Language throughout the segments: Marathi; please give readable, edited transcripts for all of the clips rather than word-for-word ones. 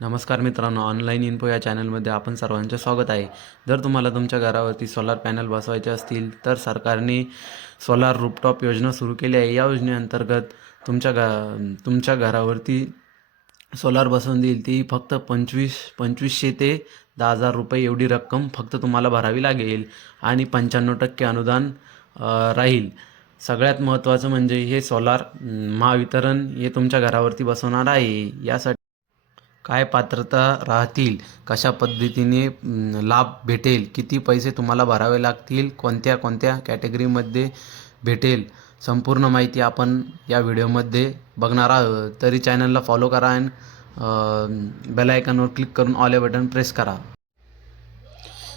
नमस्कार मित्रांनो, ऑनलाईन इन्फो या चॅनलमध्ये आपण सर्वांचे स्वागत आहे. जर तुम्हाला तुमच्या घरावरती सोलार पॅनल बसवायचे असतील तर सरकारने सोलार रूफटॉप योजना सुरू केली आहे. या योजनेअंतर्गत तुमच्या घरावरती सोलार बसवून देईल. ती फक्त 2500 ते 10,000 रुपये एवढी रक्कम फक्त तुम्हाला भरावी लागेल आणि 95% अनुदान राहील. सगळ्यात महत्त्वाचं म्हणजे हे सोलार महावितरण हे तुमच्या घरावरती बसवणार आहे. यासाठी काय पात्रता राहतील, कशा पद्धतीने लाभ भेटेल, किती पैसे तुम्हाला भरावे लागतील, कोणत्या कोणत्या कॅटेगरीमध्ये भेटेल, संपूर्ण माहिती आपण या व्हिडिओमध्ये बघणार आहोत. तरी चॅनलला फॉलो करा आणि बेल आयकॉनवर क्लिक करून ऑल हे बटन प्रेस करा.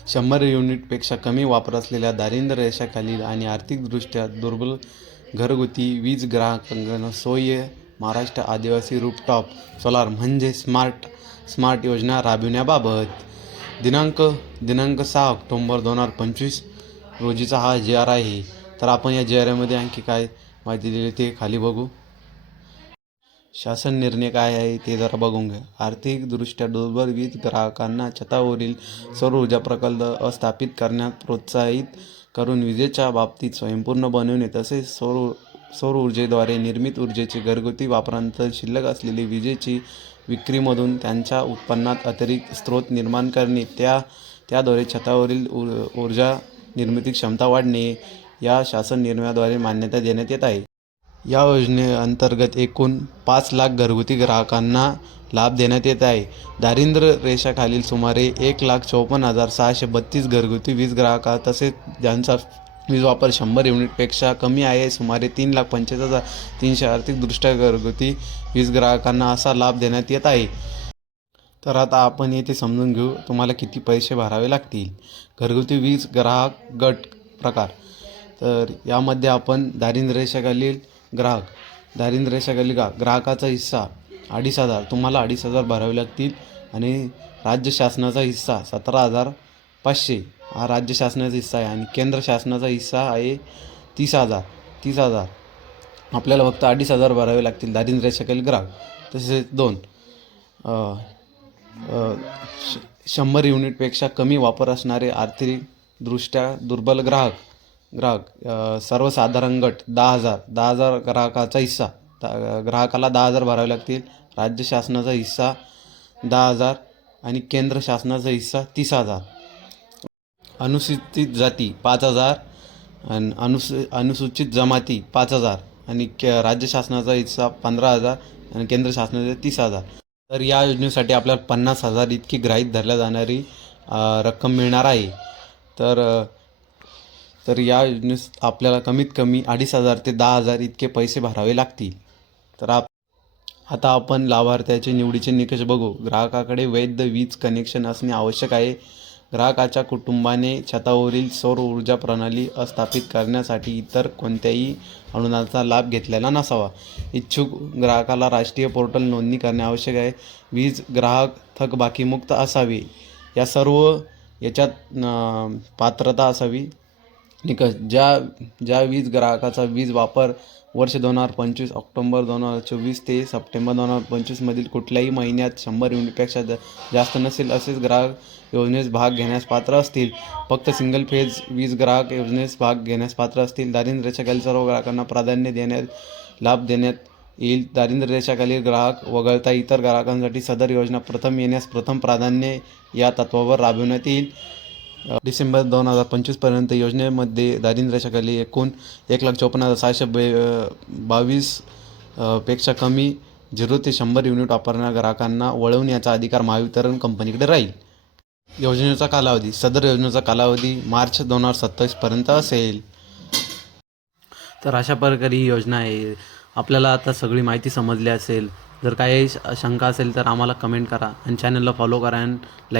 100 युनिटपेक्षा कमी वापर असलेल्या दारिद्र्य रेषेखालील आणि आर्थिकदृष्ट्या दुर्बल घरगुती वीज ग्राहकांना सोयी महाराष्ट्र आदिवासी रूफटॉप सोलार म्हणजे स्मार्ट योजना राबविण्याबाबत दिनांक 6 ऑक्टोबर 2025 रोजीचा हा GR आहे. तर आपण या GR आणखी काय माहिती दिली ते खाली बघू. शासन निर्णय काय आहे ते जरा बघून घ्या. आर्थिकदृष्ट्या दुर्बल वीज ग्राहकांना छतावरील सौर ऊर्जा प्रकल्प स्थापित करण्यात प्रोत्साहित करून विजेच्या बाबतीत स्वयंपूर्ण बनवणे, तसेच सौर ऊर्जेद्वारे निर्मित ऊर्जेची घरगुती वापरानंतर शिल्लक असलेली विजेची विक्रीमधून त्यांच्या उत्पन्नात अतिरिक्त स्रोत निर्माण करणे, त्याद्वारे छतावरील ऊर्जा निर्मिती क्षमता वाढणे, या शासन निर्णयाद्वारे मान्यता देण्यात येत आहे. या योजनेअंतर्गत एकूण 5 लाख घरगुती ग्राहकांना लाभ देण्यात येत आहे. दारिद्र्य रेषेखालील सुमारे 1,54,632 घरगुती वीज ग्राहक, तसेच ज्यांचा वीज वापर 100 युनिटपेक्षा कमी आहे, सुमारे 3,45,300 आर्थिकदृष्ट्या घरगुती वीज ग्राहकांना असा लाभ देण्यात येत आहे. तर आता आपण येथे समजून घेऊ तुम्हाला किती पैसे भरावे लागतील. घरगुती वीज ग्राहक गट प्रकार. तर यामध्ये आपण दारिद्र्य रेषेखालील ग्राहकाचा हिस्सा 2,500, तुम्हाला 2,500 भरावे लागतील. आणि राज्य शासनाचा हिस्सा 17,500 हा राज्य शासनाचा हिस्सा आहे. आणि केंद्र शासनाचा हिस्सा आहे 30,000. आपल्याला फक्त 2,500 भरावे लागतील दारिद्र्य रेषेखालील ग्राहक. तसेच 100 युनिटपेक्षा कमी वापर असणारे आर्थिकदृष्ट्या दुर्बल ग्राहक सर्वसाधारण गट 10,000 ग्राहकाचा हिस्सा, ग्राहकाला 10,000 भरावे लागतील. राज्य शासनाचा हिस्सा 10,000 आणि केंद्र शासनाचा हिस्सा 30,000. अनुसूचित जाती 5,000 आणि अनुसूचित जमाती 5,000 आणि राज्य शासनाचा हिस्सा 15,000 आणि केंद्र शासनाचा 30,000. तर या योजनेसाठी आपल्याला 50,000 इतकी गृहीत धरल्या जाणारी रक्कम मिळणार आहे. तर या योजनेस आपल्याला कमीत कमी 2,500 ते 10,000 इतके पैसे भरावे लागतील. तर आता आपण लाभार्थ्याचे निवडीचे निकष बघू. ग्राहकाकडे वैध वीज कनेक्शन असणे आवश्यक आहे. ग्राहकाच्या कुटुंबाने छतावरील सौर ऊर्जा प्रणाली स्थापित करण्यासाठी इतर कोणत्याही अनुदानाचा लाभ घेतलेला नसावा. इच्छुक ग्राहकाला राष्ट्रीय पोर्टल नोंदणी करणे आवश्यक आहे. वीज ग्राहक थकबाकीमुक्त असावे. या सर्व याच्यात पात्रता असावी. निकष. ज्या वीज ग्राहकाचा वीज वापर वर्ष 2025 ऑक्टोबर 2024 ते सप्टेंबर 2025 मधील कुठल्याही महिन्यात 100 युनिटपेक्षा जास्त नसेल, असेच ग्राहक योजनेस भाग घेण्यास पात्र असतील. फक्त सिंगल फेज वीज ग्राहक योजनेस भाग घेण्यास पात्र असतील. दारिद्र्य रेषेखालील सर्व ग्राहकांना लाभ देण्यात येईल. दारिद्र्य रेषेखालील ग्राहक वगळता इतर ग्राहकांसाठी सदर योजना प्रथम येण्यास प्रथम प्राधान्य या तत्त्वावर राबविण्यात येईल. डिसेंबर 2025 पर्यंत योजनेमध्ये दारिद्र्य रेषेखाली एकूण 1,54,622 पेक्षा कमी 0 ते 100 युनिट वापरणाऱ्या ग्राहकांना वळवण्याचा अधिकार महावितरण कंपनीकडे राहील. योजनेचा कालावधी. सदर योजनेचा कालावधी मार्च 2027 पर्यंत असेल. तर अशा प्रकारे ही योजना आहे. आपल्याला आता सगळी माहिती समजली असेल. जर काही शंका असेल तर आम्हाला कमेंट करा आणि चॅनलला फॉलो करा आणि लाईक